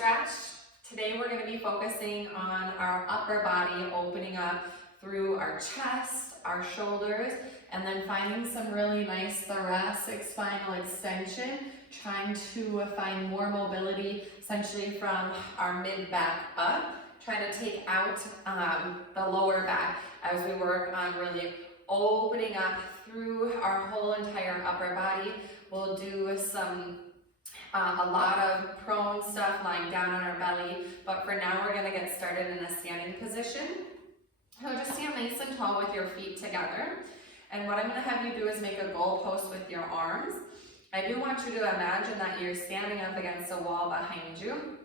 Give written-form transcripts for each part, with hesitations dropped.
stretch. Today we're going to be focusing on our upper body, opening up through our chest, our shoulders, and then finding some really nice thoracic spinal extension, trying to find more mobility essentially from our mid-back up, trying to take out the lower back as we work on really opening up through our whole entire upper body. We'll do some a lot of prone stuff, lying down on our belly, but for now we're going to get started in a standing position. So just stand nice and tall with your feet together, and what I'm going to have you do is make a goal post with your arms. I do want you to imagine that you're standing up against a wall behind you,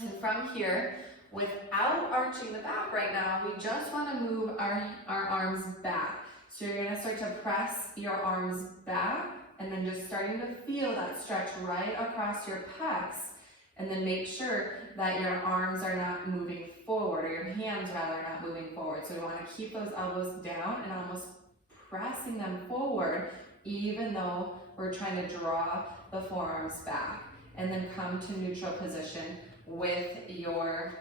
and from here, without arching the back right now, we just want to move our arms back. So you're going to start to press your arms back, and then just starting to feel that stretch right across your pecs, and then make sure that your arms are not moving forward, or your hands rather are not moving forward. So we want to keep those elbows down and almost pressing them forward, even though we're trying to draw the forearms back. And then come to neutral position with your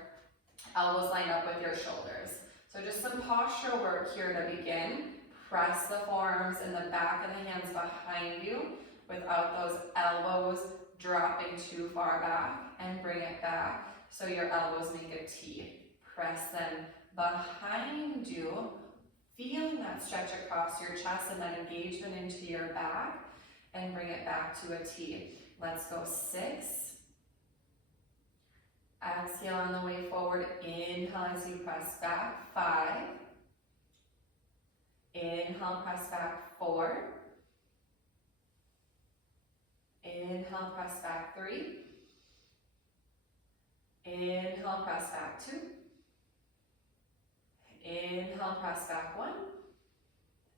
elbows lined up with your shoulders. So just some posture work here to begin. Press the forearms in the back of the hands behind you without those elbows dropping too far back, and bring it back so your elbows make a T. Press them behind you, feeling that stretch across your chest and that engagement into your back, and bring it back to a T. Let's go 6. Exhale on the way forward. Inhale as you press back. 5. Inhale, press back. 4. Inhale, press back. 3. Inhale, press back. 2. Inhale, press back. 1.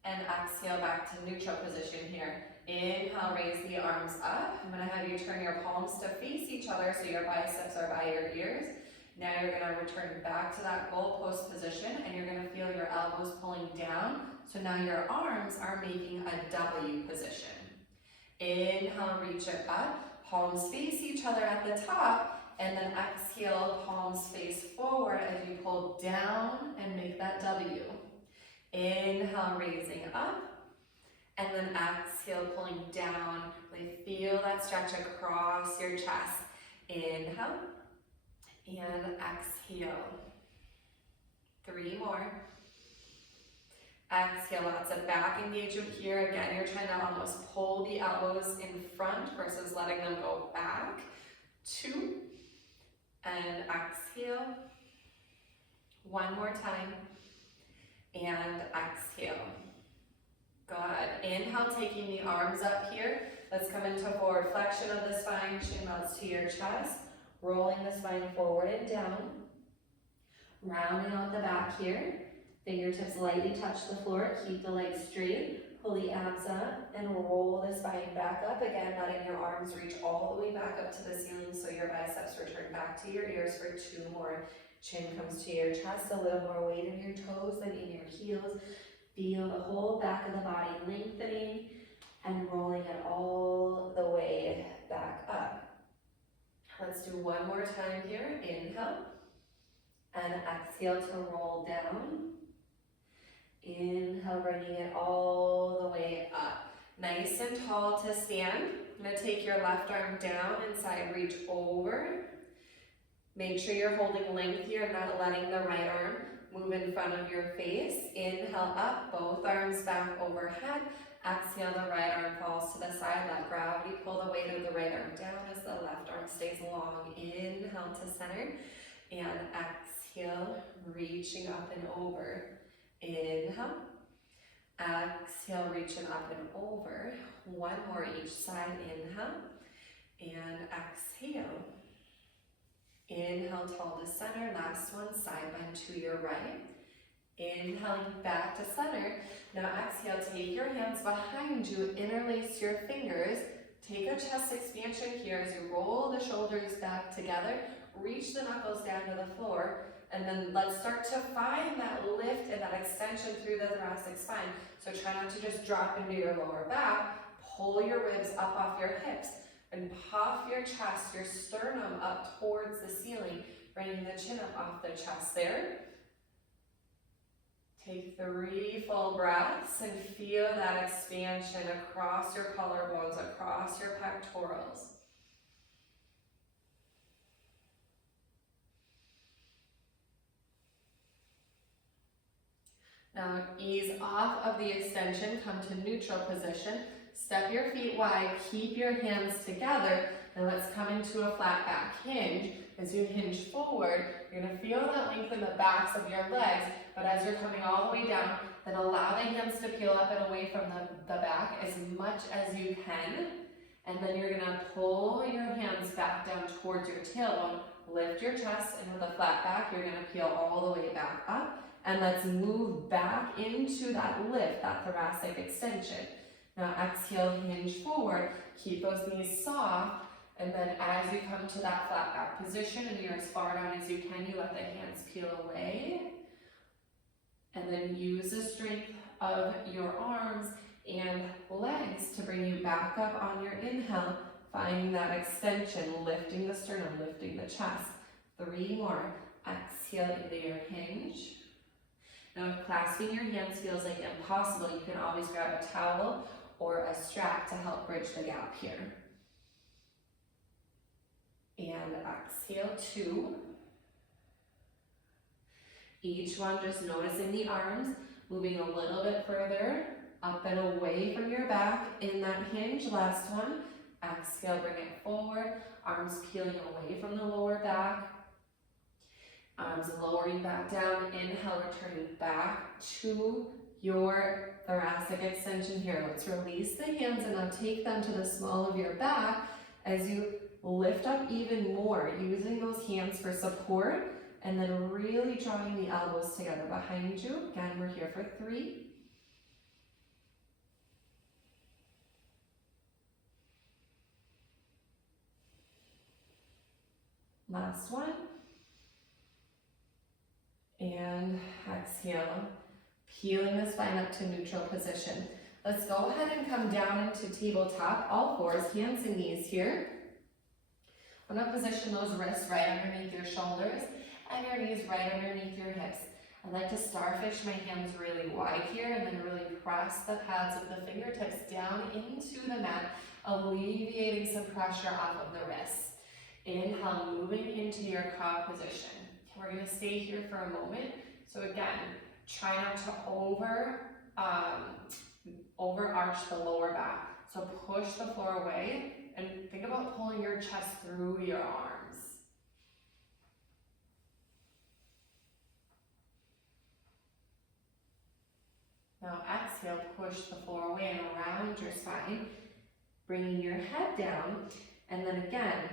And exhale back to neutral position here. Inhale, raise the arms up. I'm going to have you turn your palms to face each other so your biceps are by your ears. Now you're going to return back to that goalpost position, and you're going to feel your elbows pulling down. So now your arms are making a W position. Inhale, reach it up. Palms face each other at the top, and then exhale, palms face forward as you pull down and make that W. Inhale, raising up, and then exhale, pulling down. Really feel that stretch across your chest. Inhale, and exhale. 3 more. Exhale, lots of back engagement here. Again, you're trying to almost pull the elbows in front versus letting them go back. 2, and exhale. 1 more time, and exhale. Good. Inhale, taking the arms up here. Let's come into forward flexion of the spine, chin melts to your chest, rolling the spine forward and down. Rounding out the back here. Fingertips lightly touch the floor, keep the legs straight, pull the abs up, and roll the spine back up. Again, letting your arms reach all the way back up to the ceiling so your biceps return back to your ears for 2 more. Chin comes to your chest, a little more weight in your toes than in your heels. Feel the whole back of the body lengthening and rolling it all the way back up. Let's do 1 more time here. Inhale, and exhale to roll down. Inhale, bringing it all the way up. Nice and tall to stand. I'm going to take your left arm down and side reach over. Make sure you're holding length here, not letting the right arm move in front of your face. Inhale up, both arms back overhead. Exhale, the right arm falls to the side. Let gravity pull the weight of the right arm down as the left arm stays long. Inhale to center, and exhale, reaching up and over. Inhale, exhale, reaching up and over. 1 more each side. Inhale, and exhale. Inhale, tall to center. Last one, side bend to your right. Inhaling back to center. Now exhale, take your hands behind you, interlace your fingers. Take a chest expansion here as you roll the shoulders back together. Reach the knuckles down to the floor. And then let's start to find that lift and that extension through the thoracic spine. So try not to just drop into your lower back. Pull your ribs up off your hips. And puff your chest, your sternum up towards the ceiling, bringing the chin up off the chest there. Take 3 full breaths and feel that expansion across your collarbones, across your pectorals. Now ease off of the extension, come to neutral position. Step your feet wide, keep your hands together, and let's come into a flat back hinge. As you hinge forward, you're gonna feel that length in the backs of your legs, but as you're coming all the way down, then allow the hands to peel up and away from the back as much as you can. And then you're gonna pull your hands back down towards your tailbone, lift your chest, and with a flat back, you're gonna peel all the way back up. And let's move back into that lift, that thoracic extension. Now exhale, hinge forward, keep those knees soft, and then as you come to that flat back position and you're as far down as you can, you let the hands peel away. And then use the strength of your arms and legs to bring you back up on your inhale, finding that extension, lifting the sternum, lifting the chest. 3 more. Exhale into your hinge. Now if clasping your hands feels like impossible, you can always grab a towel or a strap to help bridge the gap here. And exhale 2. Each one just noticing the arms, moving a little bit further, up and away from your back in that hinge. Last one. Exhale, bring it forward, arms peeling away from the lower back. Arms lowering back down, inhale, returning back to your thoracic extension here. Let's release the hands and now take them to the small of your back as you lift up even more, using those hands for support and then really drawing the elbows together behind you. Again, we're here for 3. Last one. And exhale, peeling the spine up to neutral position. Let's go ahead and come down into tabletop, all 4s, hands and knees here. I'm gonna position those wrists right underneath your shoulders and your knees right underneath your hips. I like to starfish my hands really wide here and then really press the pads of the fingertips down into the mat, alleviating some pressure off of the wrists. Inhale, moving into your cow position. We're going to stay here for a moment. So again, try not to overarch the lower back. So push the floor away and think about pulling your chest through your arms. Now exhale, push the floor away and around your spine, bringing your head down. And then again,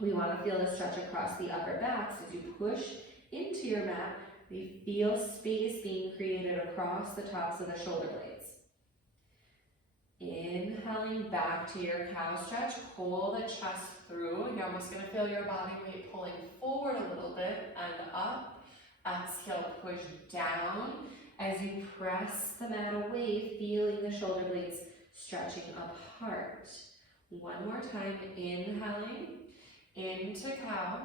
we want to feel the stretch across the upper back. So as you push into your mat, we feel space being created across the tops of the shoulder blades. Inhaling back to your cow stretch, pull the chest through. You're almost going to feel your body weight pulling forward a little bit and up. Exhale, push down as you press the mat away, feeling the shoulder blades stretching apart. One more time, inhaling into cow.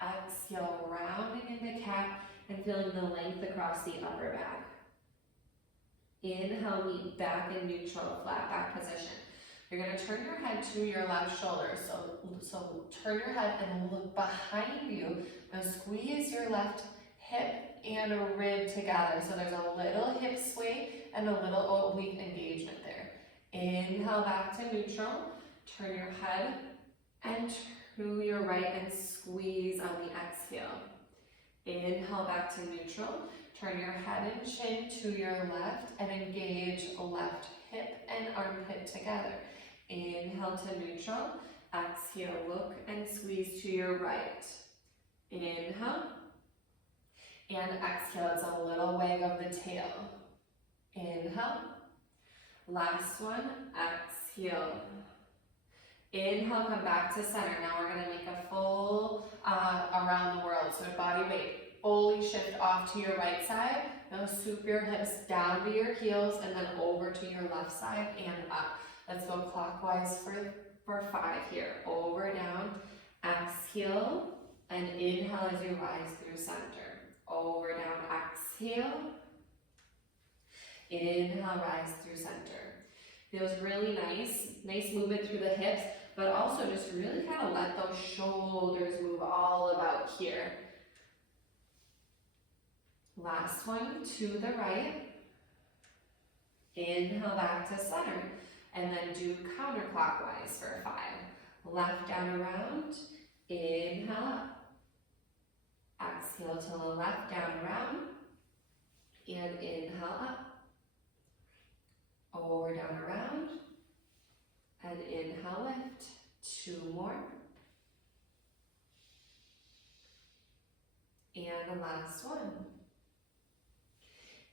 Exhale, rounding into cat and feeling the length across the upper back. Inhale, meet back in neutral, flat back position. You're going to turn your head to your left shoulder. So turn your head and look behind you. Now squeeze your left hip and rib together. So there's a little hip sway and a little oblique engagement there. Inhale back to neutral. Turn your head and to your right and squeeze on the exhale. Inhale back to neutral. Turn your head and chin to your left and engage left hip and armpit together. Inhale to neutral. Exhale, look and squeeze to your right. Inhale. And exhale, it's a little wag of the tail. Inhale. Last one, exhale. Inhale, come back to center. Now we're going to make a full around the world. So body weight fully shift off to your right side. Now swoop your hips down to your heels and then over to your left side and up. Let's go clockwise for 5 here. Over, down, exhale, and inhale as you rise through center. Over, down, exhale, inhale, rise through center. Feels really nice. Nice movement through the hips, but also just really kind of let those shoulders move all about here. Last one, to the right. Inhale back to center, and then do counterclockwise for 5. Left down around, inhale up. Exhale to the left, down around, and inhale up. Over, down around, and inhale lift. 2 more. And the last one.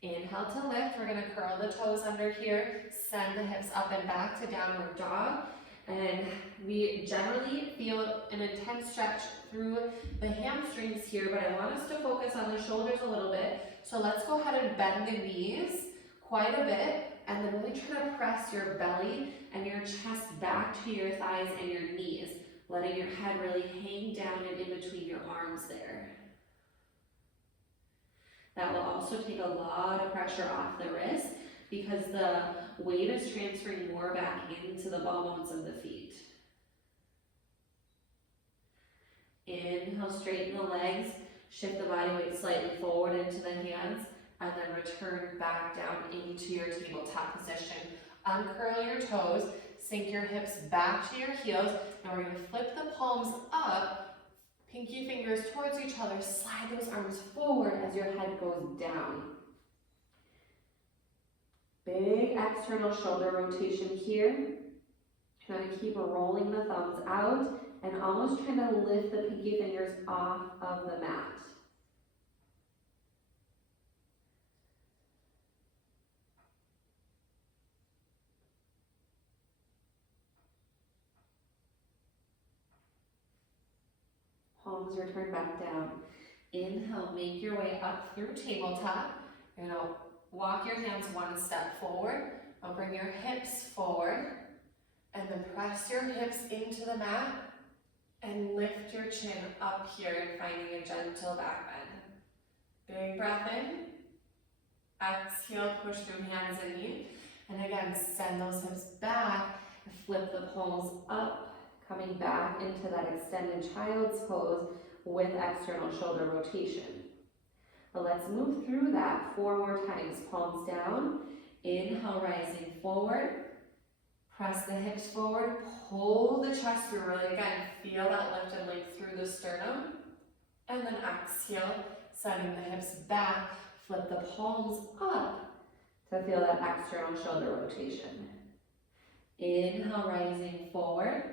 Inhale to lift. We're going to curl the toes under here, send the hips up and back to downward dog. And we generally feel an intense stretch through the hamstrings here, but I want us to focus on the shoulders a little bit. So let's go ahead and bend the knees quite a bit, and then really try to press your belly and your chest back to your thighs and your knees, letting your head really hang down and in between your arms there. That will also take a lot of pressure off the wrist because the weight is transferring more back into the bones of the feet. Inhale, straighten the legs, shift the body weight slightly forward into the hands, and then return back down into your tabletop position. Uncurl your toes, sink your hips back to your heels, and we're going to flip the palms up. Pinky fingers towards each other, slide those arms forward as your head goes down. Big external shoulder rotation here. Trying to keep rolling the thumbs out and almost trying to lift the pinky fingers off of the mat. Palms return back down. Inhale, make your way up through tabletop. You're going to walk your hands one step forward. Now bring your hips forward. And then press your hips into the mat. And lift your chin up here, finding a gentle back bend. Big breath in. Exhale, push through hands and knees. And again, send those hips back. And flip the palms up. Coming back into that extended child's pose with external shoulder rotation. But let's move through that 4 more times. Palms down. Inhale, rising forward. Press the hips forward. Pull the chest through. Really, again, feel that lift and length through the sternum. And then exhale, sending the hips back. Flip the palms up to feel that external shoulder rotation. Inhale, rising forward.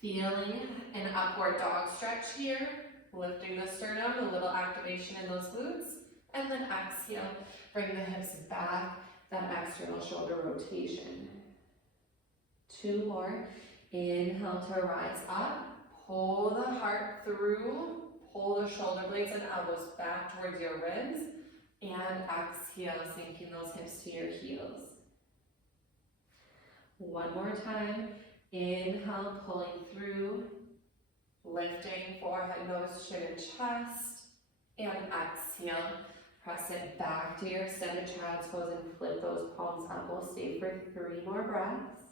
Feeling an upward dog stretch here, lifting the sternum, a little activation in those glutes, and then exhale, bring the hips back, that external shoulder rotation. 2 more. Inhale to rise up, pull the heart through, pull the shoulder blades and elbows back towards your ribs, and exhale, sinking those hips to your heels. 1 more time. Inhale, pulling through, lifting forehead, nose, chin, and chest, and exhale, press it back to your extended child's pose and flip those palms up. We'll stay for 3 more breaths.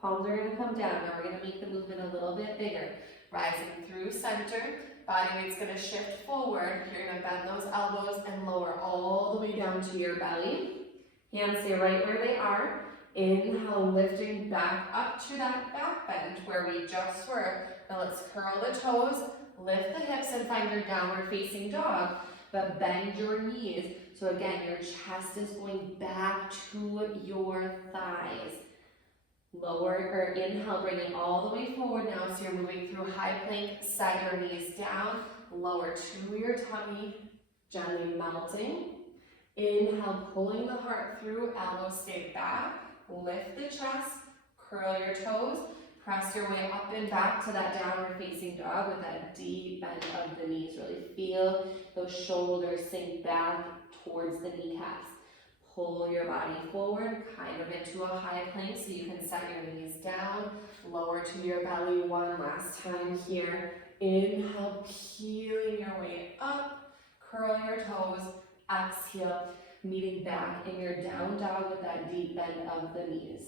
Palms are going to come down. Now we're going to make the movement a little bit bigger. Rising through center. Body weight's going to shift forward. You're going to bend those elbows and lower all the way down to your belly. Hands stay right where they are. Inhale, lifting back up to that back bend where we just were. Now let's curl the toes, lift the hips, and find your downward facing dog. But bend your knees. So again, your chest is going back to your thighs. Lower, or inhale, bring it all the way forward now. So you're moving through high plank, side your knees down, lower to your tummy, gently melting. Inhale, pulling the heart through, elbows stay back, lift the chest, curl your toes, Press your way up and back to that downward facing dog with that deep bend of the knees. Really feel those shoulders sink back towards the kneecaps. Pull your body forward, kind of into a high plank so you can set your knees down. Lower to your belly one last time here. Inhale, peeling your way up. Curl your toes. Exhale, meeting back in your down dog with that deep bend of the knees.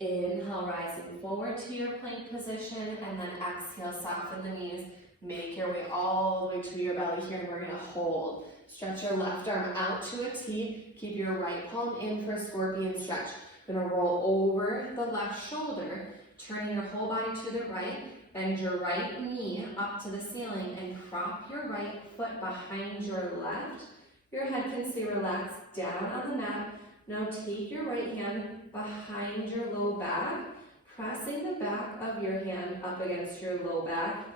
Inhale, rising forward to your plank position, and then exhale, soften the knees. Make your way all the way to your belly here, and we're gonna hold. Stretch your left arm out to a T. Keep your right palm in for scorpion stretch. Gonna roll over the left shoulder, turning your whole body to the right. Bend your right knee up to the ceiling and prop your right foot behind your left. Your head can stay relaxed down on the mat. Now take your right hand behind your low back, pressing the back of your hand up against your low back,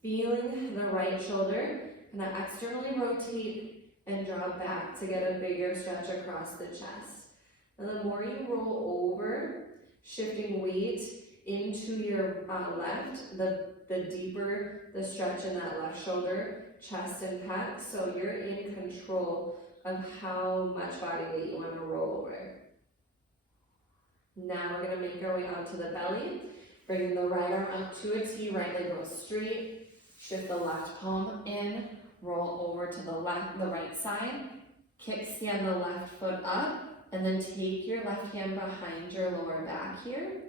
feeling the right shoulder. Now externally rotate and draw back to get a bigger stretch across the chest. And the more you roll over, shifting weight into your left, the deeper the stretch in that left shoulder, chest and pec, so you're in control of how much body weight you want to roll over. Now we're going to make our way onto the belly, bringing the right arm up to a T, right leg goes straight, shift the left palm in, roll over to the right side, kickstand the left foot up, and then take your left hand behind your lower back here.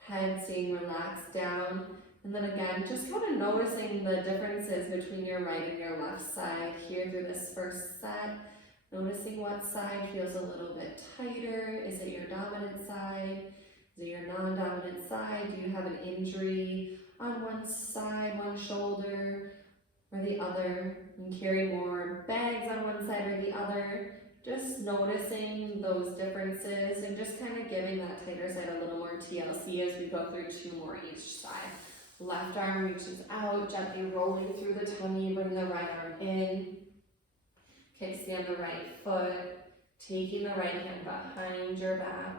Head staying relaxed down, and then again, just kind of noticing the differences between your right and your left side here through this first set. Noticing what side feels a little bit tighter. Is it your dominant side? Is it your non-dominant side? Do you have an injury on one side, one shoulder, or the other? You carry more bags on one side or the other. Just noticing those differences and just kind of giving that tighter side a little more TLC as we go through 2 more each side. Left arm reaches out, gently rolling through the tummy, bring the right arm in. Kickstand the right foot, taking the right hand behind your back.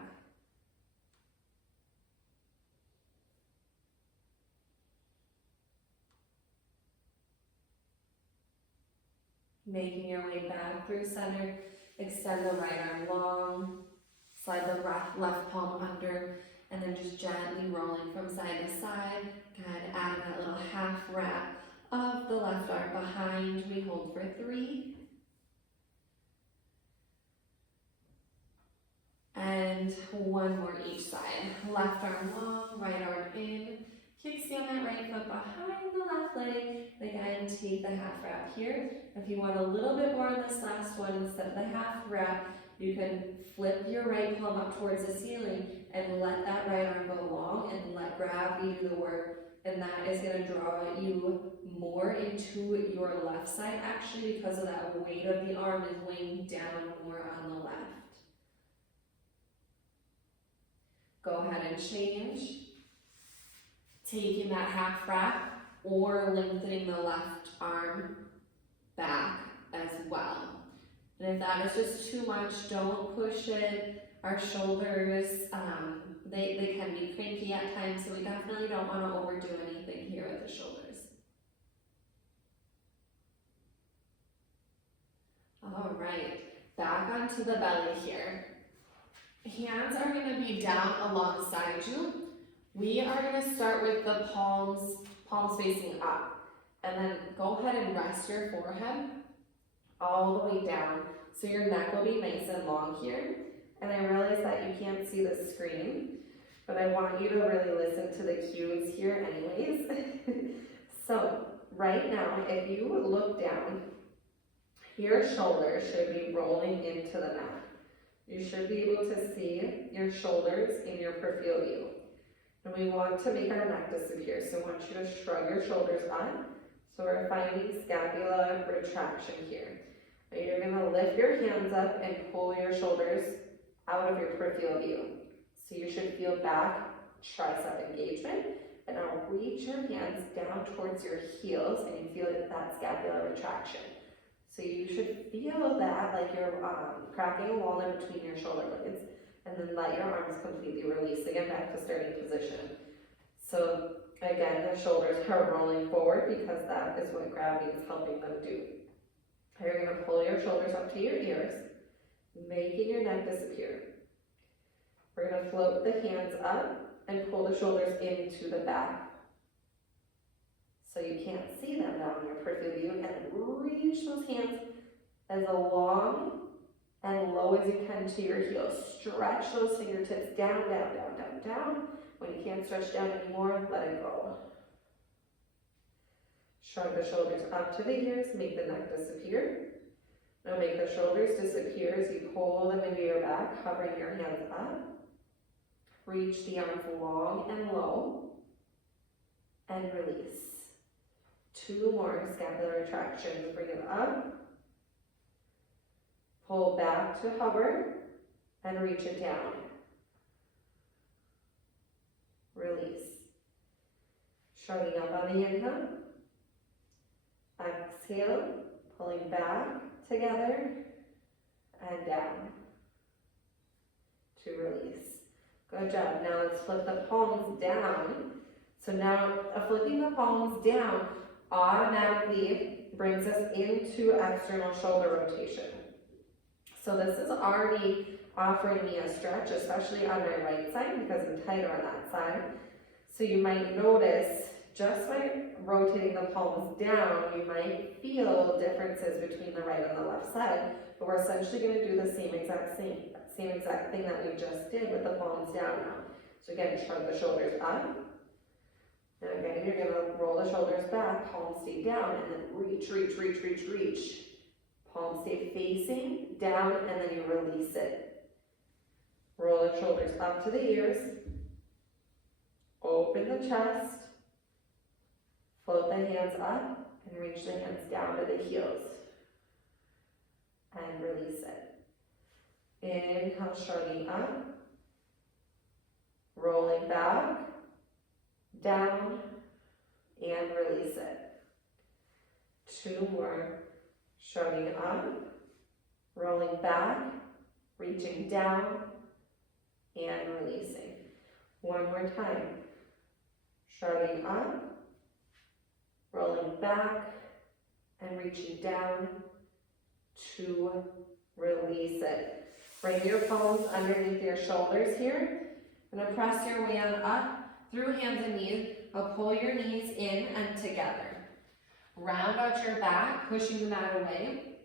Making your way back through center. Extend the right arm long, slide the left palm under, and then just gently rolling from side to side. Good, add that little half wrap of the left arm behind. We hold for 3. And 1 more each side. Left arm long, right arm in. Kickstand that right foot behind the left leg. And again, take the half wrap here. If you want a little bit more on this last one, instead of the half wrap, you can flip your right palm up towards the ceiling and let that right arm go long and let gravity do the work. And that is going to draw you more into your left side actually, because of that weight of the arm is weighing down more on the left. Go ahead and change. Taking that half wrap or lengthening the left arm back as well. And if that is just too much, don't push it. Our shoulders, they can be cranky at times, so we definitely don't want to overdo anything here with the shoulders. All right, back onto the belly here. Hands are going to be down alongside you. We are going to start with the palms facing up. And then go ahead and rest your forehead all the way down. So your neck will be nice and long here. And I realize that you can't see the screen, but I want you to really listen to the cues here anyways. So right now, if you look down, your shoulders should be rolling into the mat. You should be able to see your shoulders in your peripheral view. And we want to make our neck disappear, so I want you to shrug your shoulders up. So we're finding scapula retraction here. And you're going to lift your hands up and pull your shoulders out of your peripheral view. So you should feel back tricep engagement. And now reach your hands down towards your heels and you feel that scapula retraction. So you should feel that like you're cracking a walnut between your shoulder blades. and then let your arms completely release again back to starting position. So again, the shoulders are rolling forward because that is what gravity is helping them do. You're going to pull your shoulders up to your ears, making your neck disappear. We're going to float the hands up and pull the shoulders into the back. So you can't see them now in your peripheral view, and reach those hands as long and low as you can to your heels. Stretch those fingertips down, down, down, down, down. When you can't stretch down anymore, let it go. Shrug the shoulders up to the ears, make the neck disappear. Now make the shoulders disappear as you pull them into your back, hovering your hands up. Reach the arms long and low, and release. 2 more scapular retractions. Bring it up, pull back to hover, and reach it down. Release. Shrugging up on the inhale. Exhale, pulling back together and down to release. Good job. Now let's flip the palms down. So now flipping the palms down automatically brings us into external shoulder rotation. So this is already offering me a stretch, especially on my right side because I'm tighter on that side. So you might notice just by rotating the palms down, you might feel differences between the right and the left side, but we're essentially going to do the same exact thing that we just did with the palms down now. So again, shrug the shoulders up. And again, you're going to roll the shoulders back, palms stay down, and then reach, reach, reach, reach, reach. Palms stay facing down, and then you release it. Roll the shoulders up to the ears. Open the chest. Float the hands up, and reach the hands down to the heels. And release it. Inhale, shrugging up. Rolling back. Down, and release it. 2 more. Shrugging up, rolling back, reaching down, and releasing. 1 more time. Shrugging up, rolling back, and reaching down to release it. Bring your palms underneath your shoulders here. I'm going to press your way on up through hands and knees, but pull your knees in and together. Round out your back, pushing the mat away.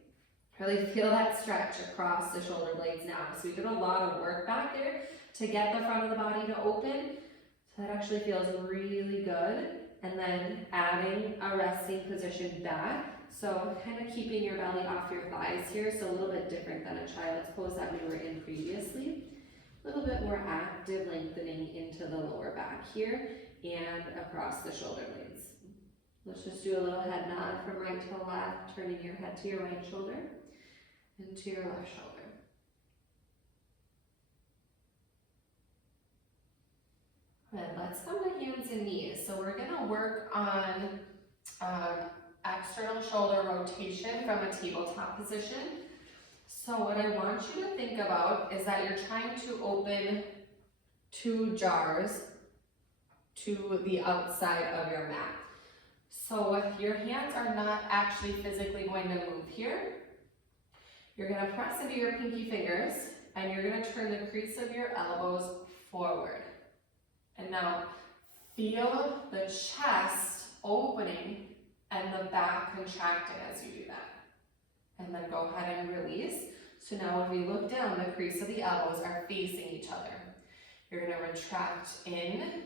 Really feel that stretch across the shoulder blades now. So we did a lot of work back there to get the front of the body to open. So that actually feels really good. And then adding a resting position back. So kind of keeping your belly off your thighs here. So a little bit different than a child's pose that we were in previously. A little bit more active lengthening into the lower back here and across the shoulder blades. Let's just do a little head nod from right to left, turning your head to your right shoulder and to your left shoulder. Good, let's come to hands and knees. So we're gonna work on external shoulder rotation from a tabletop position. So what I want you to think about is that you're trying to open 2 jars to the outside of your mat. So if your hands are not actually physically going to move here, you're going to press into your pinky fingers and you're going to turn the crease of your elbows forward. And now feel the chest opening and the back contracting as you do that. And then go ahead and release. So now if we look down, the crease of the elbows are facing each other. You're going to retract in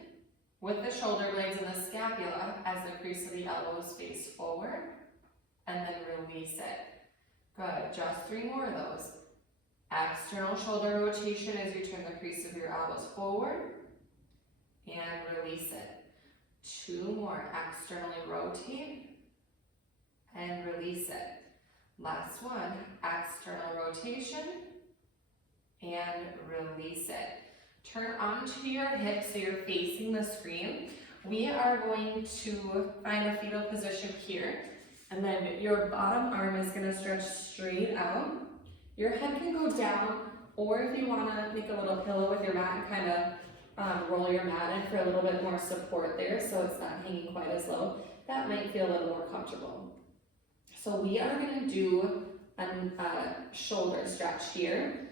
with the shoulder blades and the scapula as the crease of the elbows face forward. And then release it. Good, just 3 more of those. External shoulder rotation as you turn the crease of your elbows forward. And release it. 2 more, externally rotate. And release it. Last one, external rotation, and release it. Turn onto your hips so you're facing the screen. We are going to find a fetal position here, and then your bottom arm is going to stretch straight out. Your head can go down or if you wanna make a little pillow with your mat and kind of roll your mat in for a little bit more support there so it's not hanging quite as low, that might feel a little more comfortable. So we are gonna do a shoulder stretch here,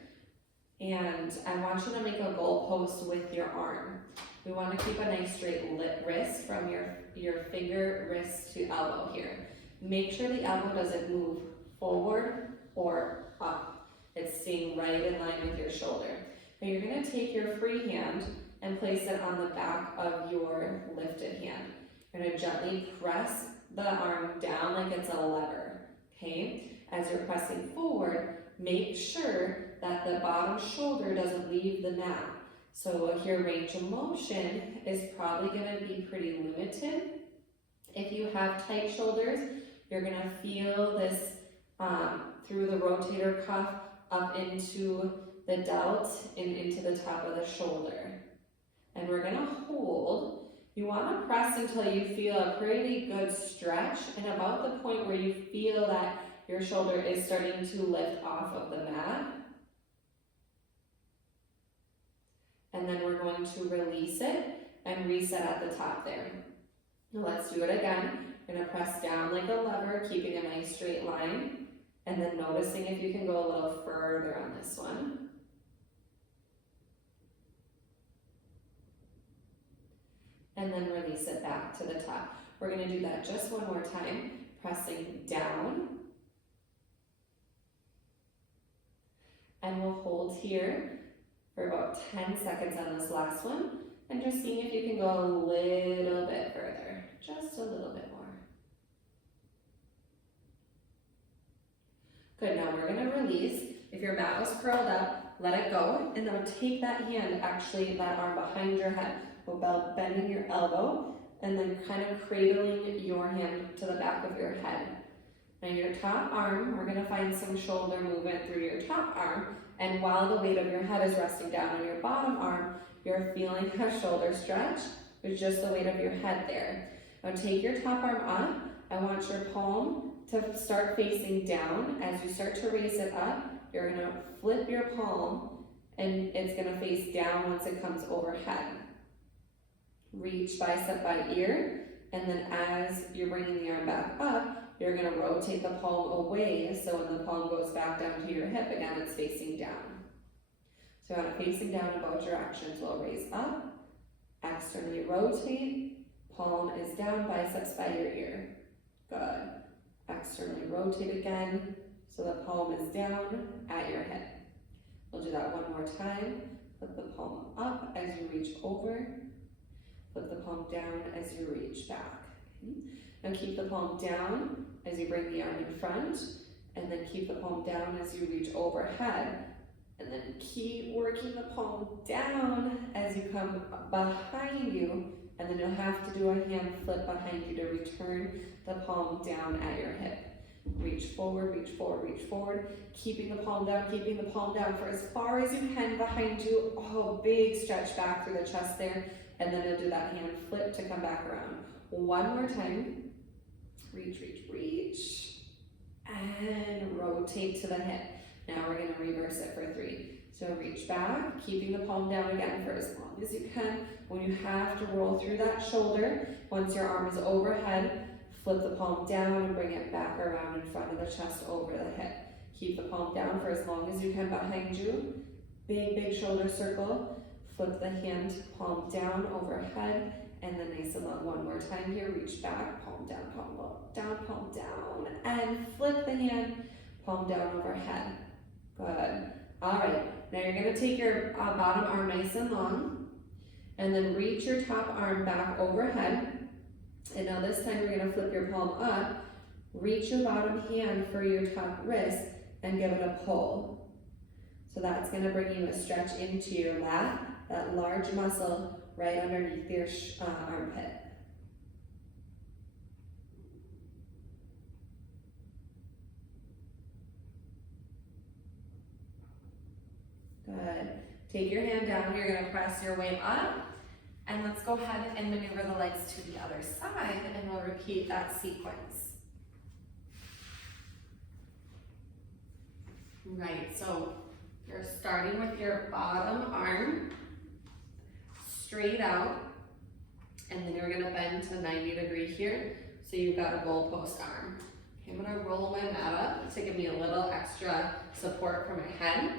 and I want you to make a goalpost with your arm. We want to keep a nice straight wrist from your finger, wrist to elbow here. Make sure the elbow doesn't move forward or up. It's staying right in line with your shoulder. Now you're going to take your free hand and place it on the back of your lifted hand. You're going to gently press the arm down like it's a lever, okay? As you're pressing forward, make sure that the bottom shoulder doesn't leave the mat. So your range of motion is probably going to be pretty limited. If you have tight shoulders, you're going to feel this through the rotator cuff up into the delt and into the top of the shoulder. And we're going to hold. You want to press until you feel a pretty good stretch, and about the point where you feel that your shoulder is starting to lift off of the mat. And then we're going to release it and reset at the top there. Now let's do it again. We're going to press down like a lever, keeping a nice straight line, and then noticing if you can go a little further on this one. And then release it back to the top. We're going to do that just one more time, pressing down. And we'll hold here for about 10 seconds on this last one, and just seeing if you can go a little bit further, just a little bit more. Good, now we're gonna release. If your mat was curled up, let it go, and then take that hand, actually that arm behind your head, while bending your elbow, and then kind of cradling your hand to the back of your head. Now your top arm, we're gonna find some shoulder movement through your top arm, and while the weight of your head is resting down on your bottom arm, you're feeling a shoulder stretch with just the weight of your head there. Now take your top arm up. I want your palm to start facing down. As you start to raise it up, you're gonna flip your palm, and it's gonna face down once it comes overhead. Reach bicep by ear, and then as you're bringing the arm back up, you're going to rotate the palm away, so when the palm goes back down to your hip, again, it's facing down. So on a facing down in both directions, we'll raise up, externally rotate, palm is down, biceps by your ear. Good. Externally rotate again, so the palm is down at your hip. We'll do that one more time. Flip the palm up as you reach over. Flip the palm down as you reach back. Now keep the palm down as you bring the arm in front, and then keep the palm down as you reach overhead, and then keep working the palm down as you come behind you, and then you'll have to do a hand flip behind you to return the palm down at your hip. Reach forward, reach forward, reach forward, keeping the palm down for as far as you can behind you. Oh, big stretch back through the chest there, and then you'll do that hand flip to come back around. One more time. Reach, reach, reach, and rotate to the hip. Now we're going to reverse it for 3. So reach back, keeping the palm down again for as long as you can. When you have to roll through that shoulder, once your arm is overhead, flip the palm down and bring it back around in front of the chest over the hip. Keep the palm down for as long as you can behind you. Big, big shoulder circle. Flip the hand, palm down overhead. And then nice and long one more time here. Reach back, palm down, palm down, and flip the hand, palm down overhead. Good. All right, now you're gonna take your bottom arm nice and long, and then reach your top arm back overhead. And now this time you're gonna flip your palm up, reach your bottom hand for your top wrist, and give it a pull. So that's gonna bring you a stretch into your lat, that large muscle right underneath your armpit. Good. Take your hand down, you're gonna press your way up, and let's go ahead and maneuver the legs to the other side, and we'll repeat that sequence. Right, so You're starting with your bottom arm straight out, and then you're gonna bend to 90-degree here, so you've got a goalpost arm. Okay, I'm gonna roll my mat up to give me a little extra support for my head.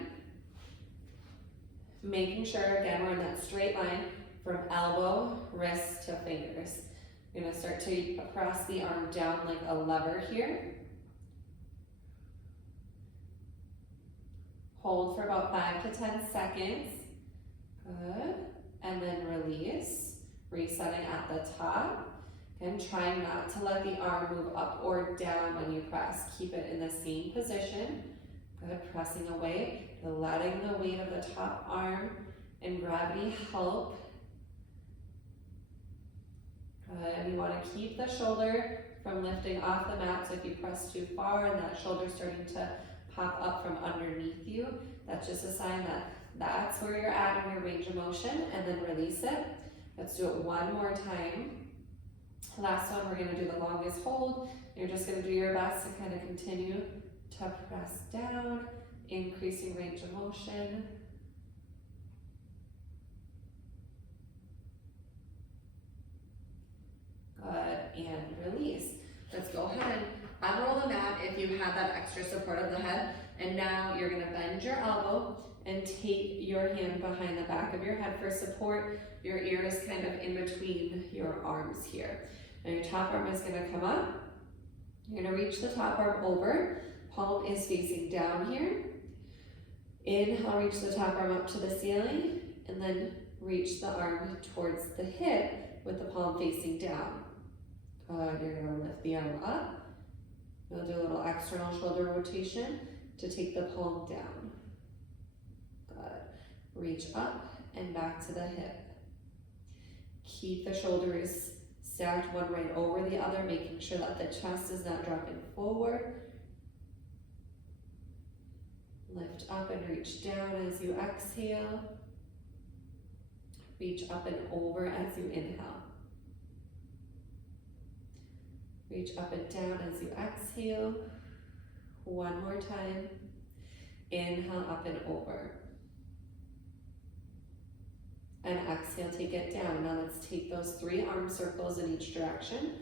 Making sure, again, we're in that straight line from elbow, wrist to fingers. You're gonna start to press the arm down like a lever here. Hold for about 5 to 10 seconds. Good. And then release. Resetting at the top. And try not to let the arm move up or down when you press. Keep it in the same position. Good. Pressing away. Letting the weight of the top arm and gravity help. Good. And you want to keep the shoulder from lifting off the mat. So if you press too far and that shoulder starting to pop up from underneath you, that's just a sign that that's where you're at in your range of motion, and then release it. Let's do it one more time. Last one, we're gonna do the longest hold. You're just gonna do your best to kind of continue to press down, increasing range of motion. Good, and release. Let's go ahead and unroll the mat if you have that extra support of the head. And now you're gonna bend your elbow and take your hand behind the back of your head for support. Your ear is kind of in between your arms here. Now your top arm is gonna come up. You're gonna reach the top arm over. Palm is facing down here. Inhale, reach the top arm up to the ceiling, and then reach the arm towards the hip with the palm facing down. Good, you're gonna lift the arm up. We'll do a little external shoulder rotation to take the palm down. Good. Reach up and back to the hip. Keep the shoulders stacked one right over the other, making sure that the chest is not dropping forward. Lift up and reach down as you exhale. Reach up and over as you inhale. Reach up and down as you exhale. One more time. Inhale up and over. And exhale, take it down. Now let's take those 3 arm circles in each direction.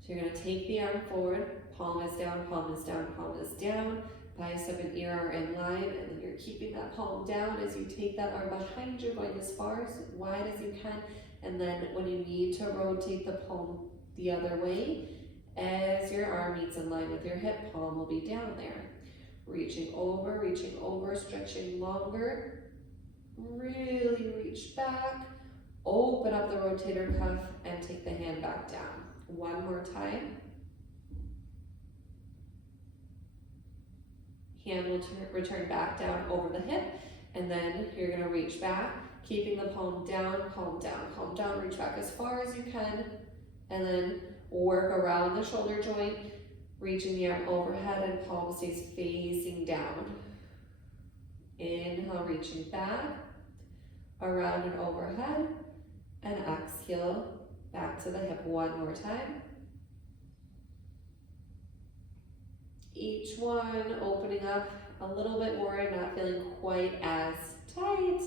So you're gonna take the arm forward, palm is down, palm is down, palm is down. Bicep and ear are in line, and then you're keeping that palm down as you take that arm behind you, going as far as wide as you can. And then when you need to rotate the palm the other way, as your arm meets in line with your hip, palm will be down there. Reaching over, stretching longer. Really reach back, open up the rotator cuff, and take the hand back down. One more time. Hand will return back down over the hip, and then you're gonna reach back, keeping the palm down, reach back as far as you can, and then work around the shoulder joint, reaching the arm overhead, and palm stays facing down. Inhale, reaching back, around and overhead, and exhale, back to the hip one more time. Each one opening up a little bit more and not feeling quite as tight.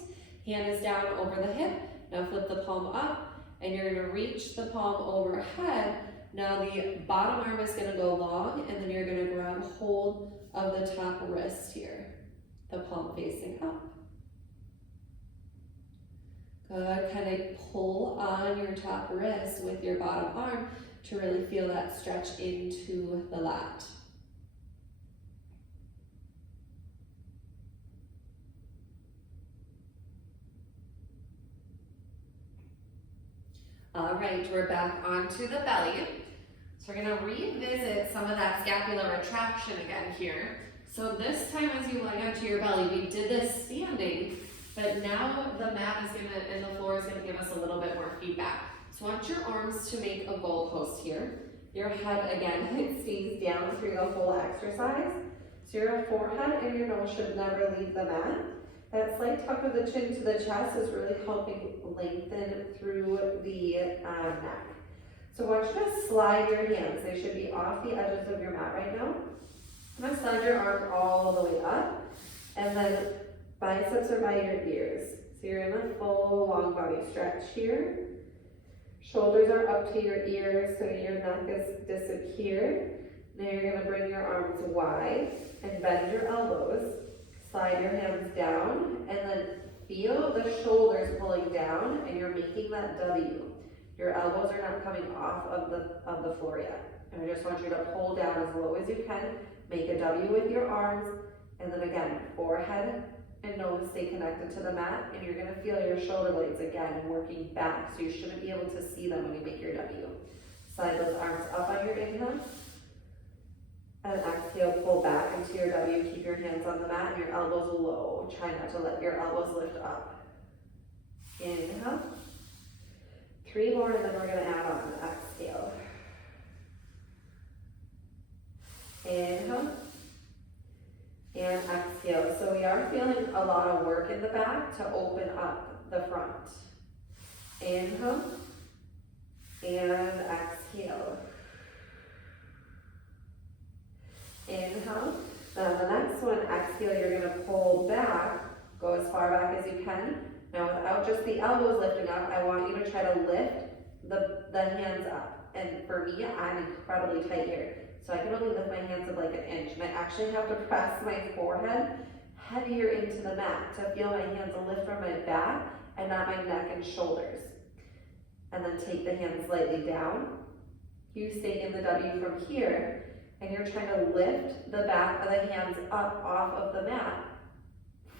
Hand is down over the hip. Now flip the palm up, and you're gonna reach the palm overhead. Now the bottom arm is gonna go long, and then you're gonna grab hold of the top wrist here. The palm facing up. Good, kind of pull on your top wrist with your bottom arm to really feel that stretch into the lat. All right, we're back onto the belly. So we're gonna revisit some of that scapular retraction again here. So this time as you lie onto your belly, we did this standing, but now the mat is gonna, and the floor is gonna give us a little bit more feedback. So I want your arms to make a goalpost here. Your head, again, it stays down through the whole exercise. So your forehead and your nose should never leave the mat. That slight tuck of the chin to the chest is really helping lengthen through the neck. So I want you to slide your hands. They should be off the edges of your mat right now. I'm gonna slide your arms all the way up, and then Biceps are by your ears. So you're in a full long body stretch here. Shoulders are up to your ears, so your neck is disappeared. Now you're gonna bring your arms wide and bend your elbows. Slide your hands down and then feel the shoulders pulling down, and you're making that W. Your elbows are not coming off of the floor yet. And I just want you to pull down as low as you can. Make a W with your arms, and then again, forehead and nose stay connected to the mat, and you're gonna feel your shoulder blades again working back, so you shouldn't be able to see them when you make your W. Slide those arms up on your inhale, and exhale, pull back into your W. Keep your hands on the mat and your elbows low. Try not to let your elbows lift up. Inhale. 3 more, and then we're gonna add on. Exhale. Inhale. And exhale. So we are feeling a lot of work in the back to open up the front. Inhale. And exhale. Inhale. Then the next one, exhale, you're gonna pull back, go as far back as you can. Now without just the elbows lifting up, I want you to try to lift the hands up. And for me, I'm incredibly tight here. So I can only lift my hands up like an inch, and I actually have to press my forehead heavier into the mat to feel my hands lift from my back and not my neck and shoulders. And then take the hands slightly down. You stay in the W from here, and you're trying to lift the back of the hands up off of the mat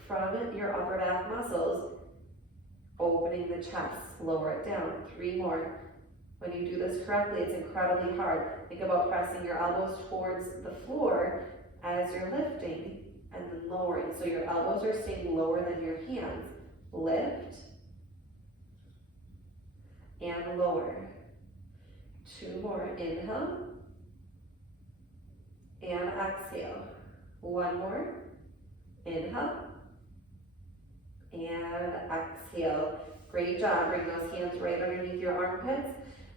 from your upper back muscles, opening the chest, lower it down. 3 more. When you do this correctly, it's incredibly hard. Think about pressing your elbows towards the floor as you're lifting and then lowering. So your elbows are staying lower than your hands. Lift and lower. 2 more. Inhale and exhale. 1 more. Inhale and exhale. Great job. Bring those hands right underneath your armpits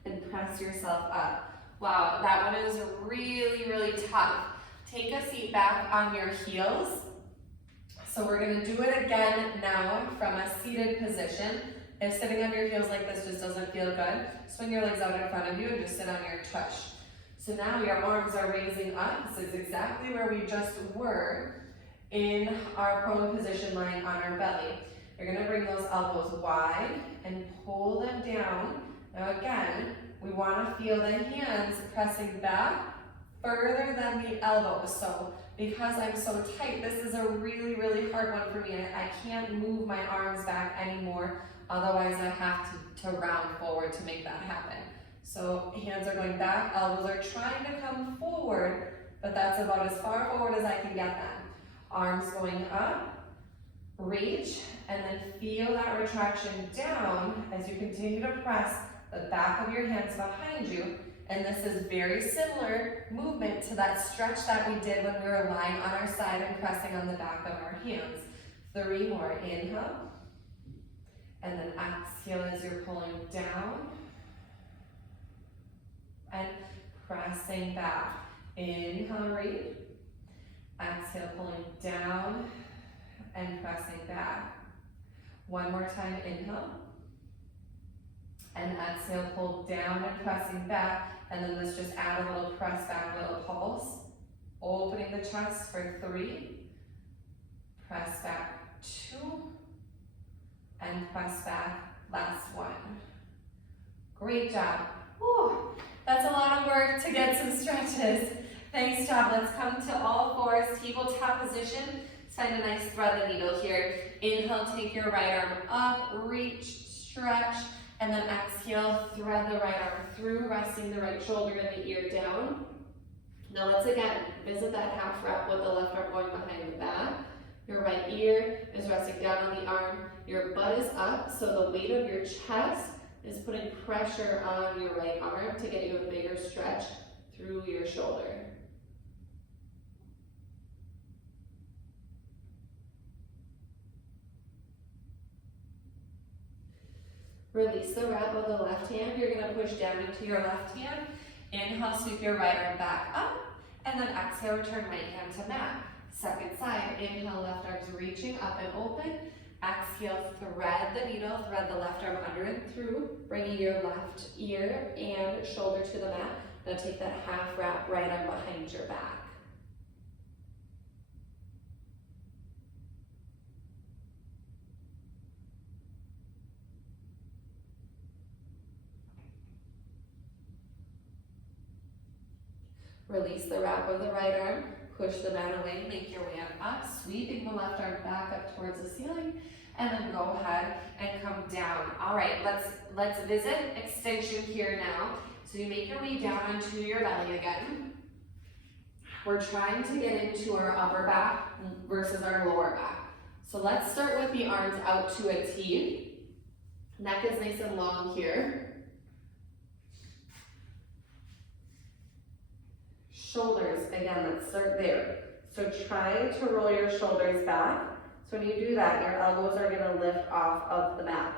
and press yourself up. Wow, that one is really, really tough. Take a seat back on your heels. So we're gonna do it again now from a seated position. If sitting on your heels like this just doesn't feel good, swing your legs out in front of you and just sit on your tush. So now your arms are raising up. This is exactly where we just were in our prone position lying on our belly. You're gonna bring those elbows wide and pull them down. Now again, we wanna feel the hands pressing back further than the elbows. So because I'm so tight, this is a really, really hard one for me. I can't move my arms back anymore. Otherwise I have to round forward to make that happen. So hands are going back, elbows are trying to come forward, but that's about as far forward as I can get them. Arms going up, reach, and then feel that retraction down as you continue to press the back of your hands behind you. And this is very similar movement to that stretch that we did when we were lying on our side and pressing on the back of our hands. 3 more. Inhale. And then exhale as you're pulling down and pressing back. Inhale, reach. Exhale, pulling down and pressing back. 1 more time. Inhale. And exhale, pull down and pressing back. And then let's just add a little press back, little pulse. Opening the chest for 3. Press back 2. And press back, last 1. Great job. Whew. That's a lot of work to get some stretches. Nice job. Let's come to all fours, tabletop position. Let's find a nice thread the needle here. Inhale, take your right arm up, reach, stretch. And then exhale, thread the right arm through, resting the right shoulder and the ear down. Now let's again visit that half rep with the left arm going behind the back. Your right ear is resting down on the arm. Your butt is up, so the weight of your chest is putting pressure on your right arm to get you a bigger stretch through your shoulder. Release the wrap of the left hand. You're gonna push down into your left hand. Inhale, sweep your right arm back up. And then exhale, return right hand to mat. Second side, inhale, left arm's reaching up and open. Exhale, thread the needle, thread the left arm under and through, bringing your left ear and shoulder to the mat. Now take that half wrap right arm behind your back. Release the wrap of the right arm, push the mat away, make your way up, sweeping the left arm back up towards the ceiling, and then go ahead and come down. All right, let's visit extension here now. So you make your way down onto your belly again. We're trying to get into our upper back versus our lower back. So let's start with the arms out to a T. Neck is nice and long here. Shoulders, again, let's start there. So try to roll your shoulders back. So when you do that, your elbows are gonna lift off of the mat.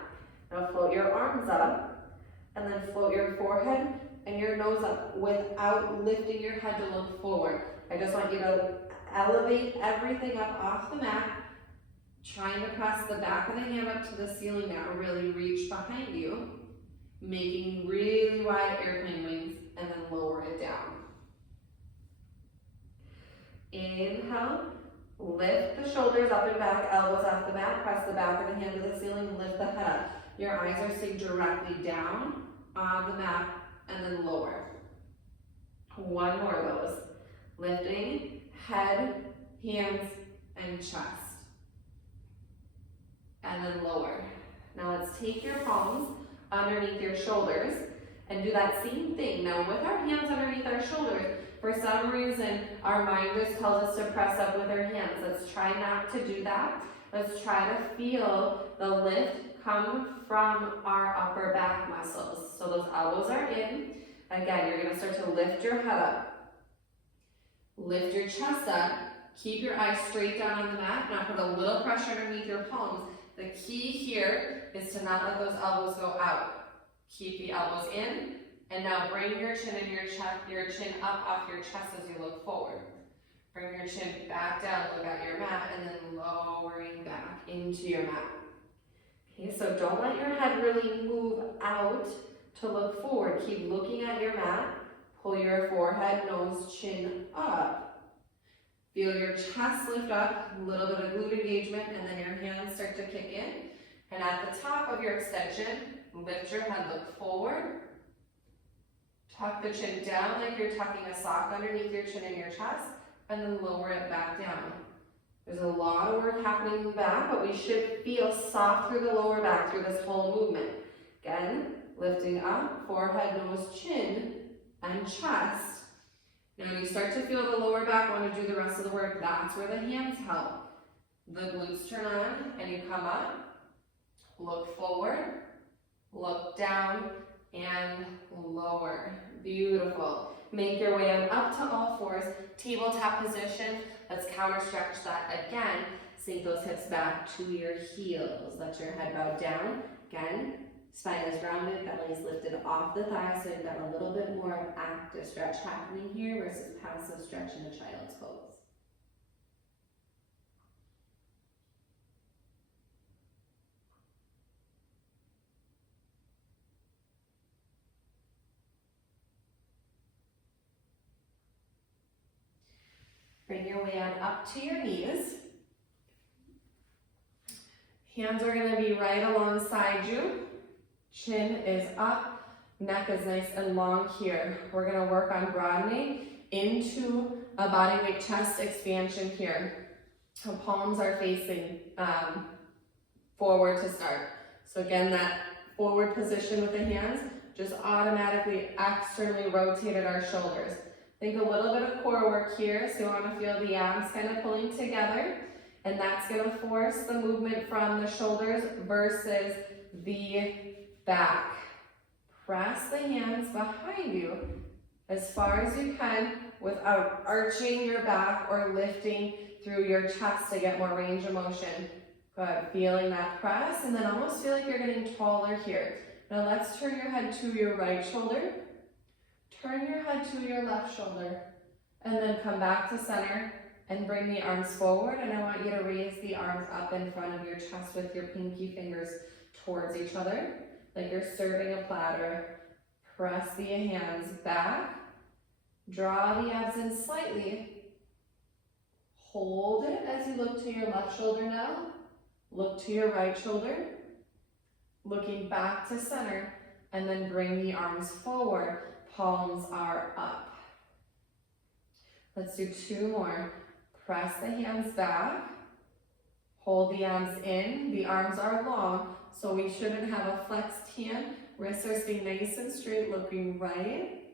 Now float your arms up, and then float your forehead and your nose up without lifting your head to look forward. I just want you to elevate everything up off the mat, trying to press the back of the hand up to the ceiling now, really reach behind you, making really wide airplane wings, and then lower it down. Inhale, lift the shoulders up and back, elbows off the mat, press the back of the hand to the ceiling, lift the head up. Your eyes are staying directly down on the mat and then lower. One more of those. Lifting, head, hands, and chest. And then lower. Now let's take your palms underneath your shoulders and do that same thing. Now with our hands underneath our shoulders, for some reason, our mind just tells us to press up with our hands. Let's try not to do that. Let's try to feel the lift come from our upper back muscles. So those elbows are in. Again, you're gonna start to lift your head up. Lift your chest up. Keep your eyes straight down on the mat. Now put a little pressure underneath your palms. The key here is to not let those elbows go out. Keep the elbows in. And now bring your chin and your chin up off your chest as you look forward. Bring your chin back down, look at your mat, and then lowering back into your mat. Okay, so don't let your head really move out to look forward. Keep looking at your mat. Pull your forehead, nose, chin up. Feel your chest lift up, a little bit of glute engagement, and then your hands start to kick in. And at the top of your extension, lift your head, look forward. Tuck the chin down like you're tucking a sock underneath your chin and your chest, and then lower it back down. There's a lot of work happening in the back, but we should feel soft through the lower back through this whole movement. Again, lifting up, forehead, nose, chin, and chest. Now when you start to feel the lower back, want to do the rest of the work, that's where the hands help. The glutes turn on, and you come up, look forward, look down, and lower. Beautiful. Make your way on up to all fours, tabletop position. Let's counter stretch that again. Sink those hips back to your heels. Let your head bow down. Again, spine is rounded, belly is lifted off the thighs, so you've got a little bit more of active stretch happening here versus passive stretch in a child's pose. Bring your way on up to your knees. Hands are going to be right alongside you. Chin is up, neck is nice and long here. We're going to work on broadening into a body weight chest expansion here. So palms are facing forward to start. So again, that forward position with the hands just automatically externally rotated our shoulders. Think a little bit of core work here, so you want to feel the abs kind of pulling together, and that's going to force the movement from the shoulders versus the back. Press the hands behind you as far as you can without arching your back or lifting through your chest to get more range of motion. Good, feeling that press, and then almost feel like you're getting taller here. Now let's turn your head to your right shoulder. Turn your head to your left shoulder, and then come back to center and bring the arms forward, and I want you to raise the arms up in front of your chest with your pinky fingers towards each other, like you're serving a platter. Press the hands back, draw the abs in slightly, hold it as you look to your left shoulder now, look to your right shoulder, looking back to center, and then bring the arms forward, palms are up. Let's do 2 more. Press the hands back, hold the arms in, the arms are long, so we shouldn't have a flexed hand. Wrists are staying nice and straight, looking right,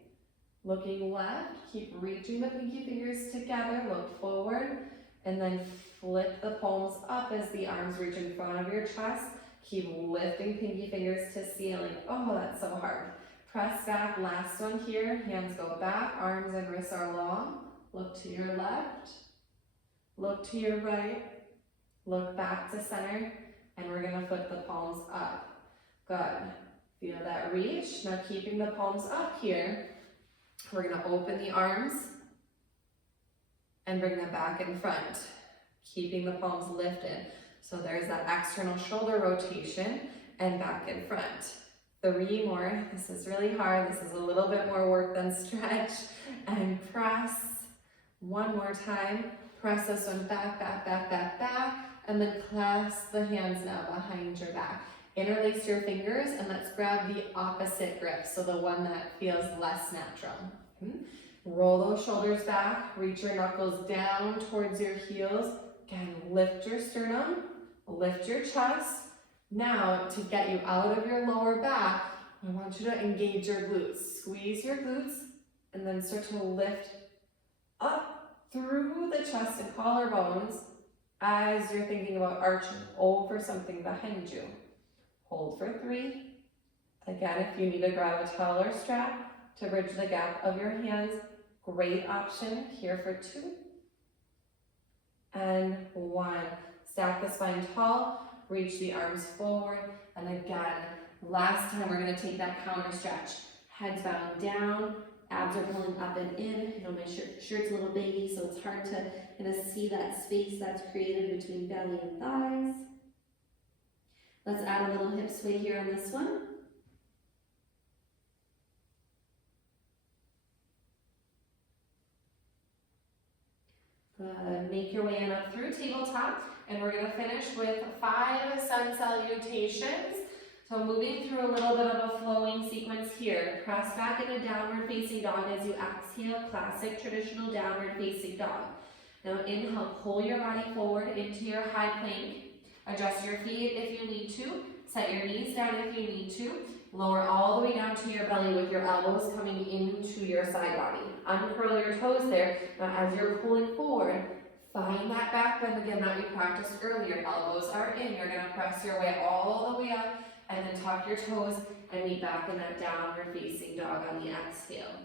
looking left. Keep reaching the pinky fingers together, look forward, and then flip the palms up as the arms reach in front of your chest. Keep lifting pinky fingers to ceiling. Oh, that's so hard. Press back, last one here. Hands go back, arms and wrists are long. Look to your left, look to your right, look back to center, and we're gonna flip the palms up. Good. Feel that reach. Now keeping the palms up here, we're gonna open the arms and bring them back in front, keeping the palms lifted. So there's that external shoulder rotation and back in front. 3 more. This is really hard. This is a little bit more work than stretch. And press. 1 more time. Press this one back, back, back, back, back. And then clasp the hands now behind your back. Interlace your fingers and let's grab the opposite grip, so the one that feels less natural. Roll those shoulders back, reach your knuckles down towards your heels. Again, lift your sternum, lift your chest. Now, to get you out of your lower back, I want you to engage your glutes. Squeeze your glutes and then start to lift up through the chest and collarbones as you're thinking about arching over something behind you. Hold for 3. Again, if you need to grab a towel or strap to bridge the gap of your hands, great option. Here for 2. And 1. Stack the spine tall, reach the arms forward, and again, last time we're gonna take that counter stretch. Heads bowing down, abs are pulling up and in. You know, my shirt's a little baggy, so it's hard to kind of see that space that's created between belly and thighs. Let's add a little hip sway here on this one. Good. Make your way on up through tabletop, and we're going to finish with 5 sun salutations. So moving through a little bit of a flowing sequence here. Press back into downward facing dog as you exhale, classic traditional downward facing dog. Now inhale, pull your body forward into your high plank. Adjust your feet if you need to. Set your knees down if you need to. Lower all the way down to your belly with your elbows coming into your side body. Uncurl your toes there. Now as you're pulling forward, find that back bend again that we practiced earlier. Elbows are in. You're going to press your way all the way up and then tuck your toes and meet back in that downward facing dog on the exhale.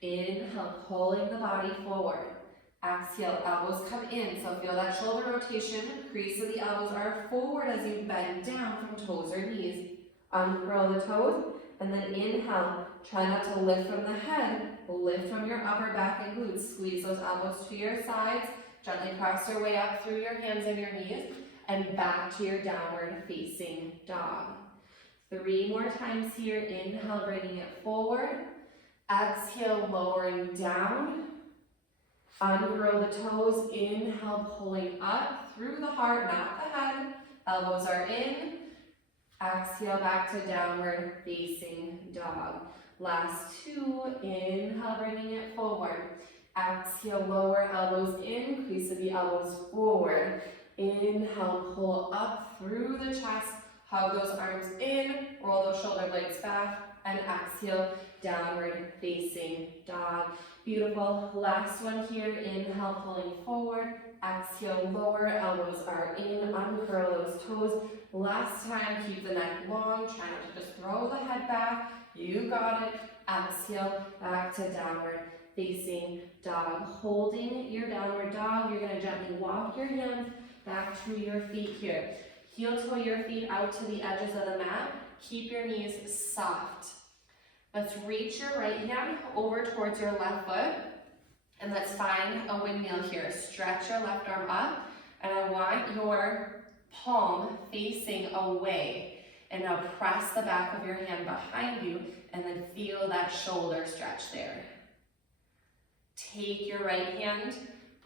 Inhale, pulling the body forward. Exhale, elbows come in, so feel that shoulder rotation. Crease of the elbows are forward as you bend down from toes or knees. Uncurl the toes, and then inhale. Try not to lift from the head, lift from your upper back and glutes. Squeeze those elbows to your sides. Gently press your way up through your hands and your knees, and back to your downward facing dog. 3 more times here. Inhale, bringing it forward. Exhale, lowering down. Uncurl the toes, inhale, pulling up through the heart, not the head. Elbows are in. Exhale, back to downward facing dog. Last 2, inhale, bringing it forward. Exhale, lower elbows in, crease of the elbows forward. Inhale, pull up through the chest, hug those arms in, roll those shoulder blades back, and exhale, downward facing dog. Beautiful. Last one here. Inhale, pulling forward. Exhale, lower elbows are in. Uncurl those toes. Last time, keep the neck long. Try not to just throw the head back. You got it. Exhale, back to downward facing dog. Holding your downward dog, you're going to gently walk your hands back to your feet here. Heel toe your feet out to the edges of the mat. Keep your knees soft. Let's reach your right hand over towards your left foot. And let's find a windmill here. Stretch your left arm up, and I want your palm facing away. And now press the back of your hand behind you, and then feel that shoulder stretch there. Take your right hand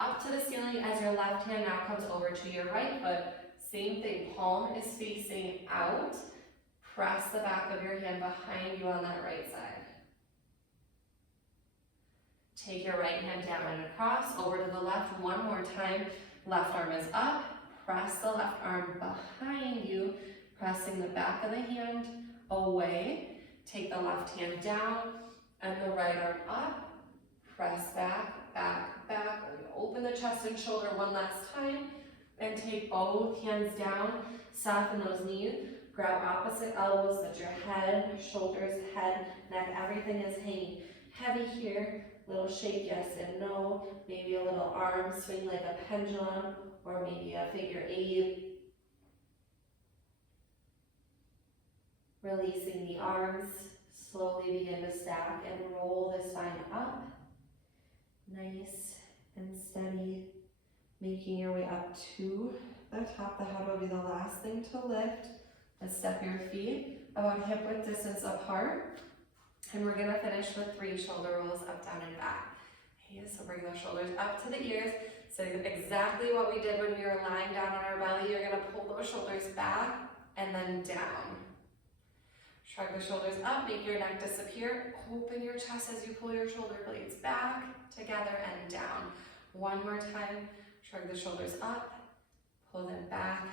up to the ceiling as your left hand now comes over to your right foot. Same thing, palm is facing out. Press the back of your hand behind you on that right side. Take your right hand down and across, over to the left one more time. Left arm is up. Press the left arm behind you, pressing the back of the hand away. Take the left hand down and the right arm up. Press back, back, back. Open the chest and shoulder one last time. And take both hands down. Soften those knees. Grab opposite elbows, let your head, shoulders, head, neck, everything is hanging heavy here. Little shake, yes and no. Maybe a little arm swing like a pendulum, or maybe a figure 8. Releasing the arms, slowly begin to stack and roll the spine up. Nice and steady. Making your way up to the top. The head will be the last thing to lift. Let's step your feet about hip width distance apart. And we're gonna finish with 3 shoulder rolls up, down, and back. Okay, so bring those shoulders up to the ears. So exactly what we did when we were lying down on our belly, you're gonna pull those shoulders back and then down. Shrug the shoulders up, make your neck disappear. Open your chest as you pull your shoulder blades back, together, and down. One more time, shrug the shoulders up, pull them back,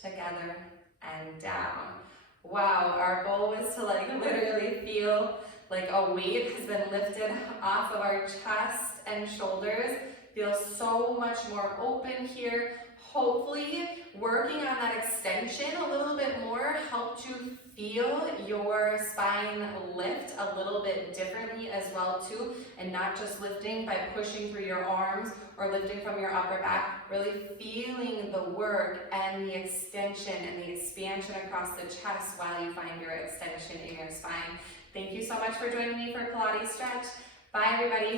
together, and down. Wow, our goal was to literally feel like a weight has been lifted off of our chest and shoulders. Feel so much more open here. Hopefully, working on that extension a little bit more helped you feel your spine lift a little bit differently as well too, and not just lifting by pushing through your arms or lifting from your upper back, really feeling the work and the extension and the expansion across the chest while you find your extension in your spine. Thank you so much for joining me for Pilates Stretch. Bye everybody.